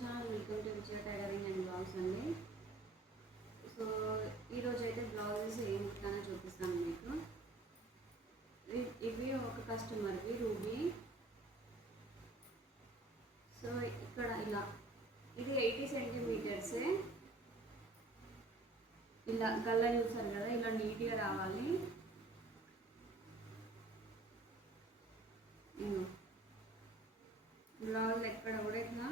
Channel welcome to Vijaya tailoring and blouse అండి. So ఈరోజు అయితే బ్లౌజెస్ ఏం కుట్టానో చూపిస్తాను మీకు. ఇవి ఒక కస్టమర్వి రూబీ. సో ఇక్కడ ఇలా ఇది 80 సెంటీమీటర్సే. ఇలా గల్ల చూసారు కదా, ఇలా నీట్గా రావాలి. బ్లౌజ్ ఎక్కడ కూడా ఇట్లా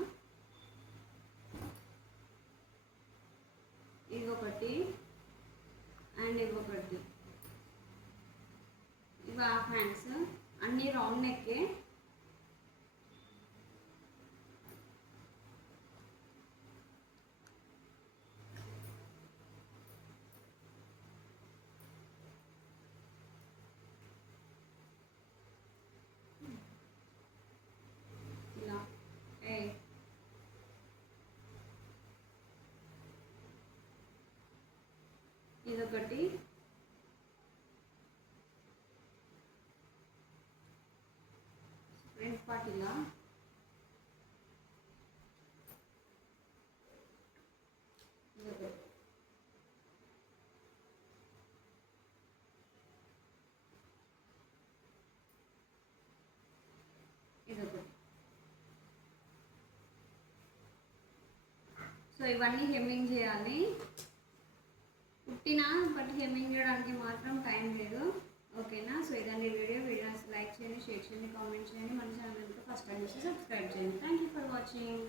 ఇవొకటి అండ్ ఇవొకటి, ఇవి హాఫ్ హ్యాండ్స్ అన్నీ రౌండ్ నెక్కే. ఇలా ఇదొకటి, ఫ్రంట్ పార్ట్ ఇలా, ఇదొకటి, ఇదొకటి. సో ఇవన్నీ హెమ్మింగ్ చేయాలి. కుట్టినా బట్ హెమ్మింగ్ చేయడానికి మాత్రం టైం లేదు. ఓకేనా? సో ఇదండి వీడియోస్ లైక్ చేయండి, షేర్ చేయండి, కామెంట్ చేయండి. మన ఛానల్ ఫస్ట్ టైం చూసి సబ్స్క్రైబ్ చేయండి. Thank you for watching.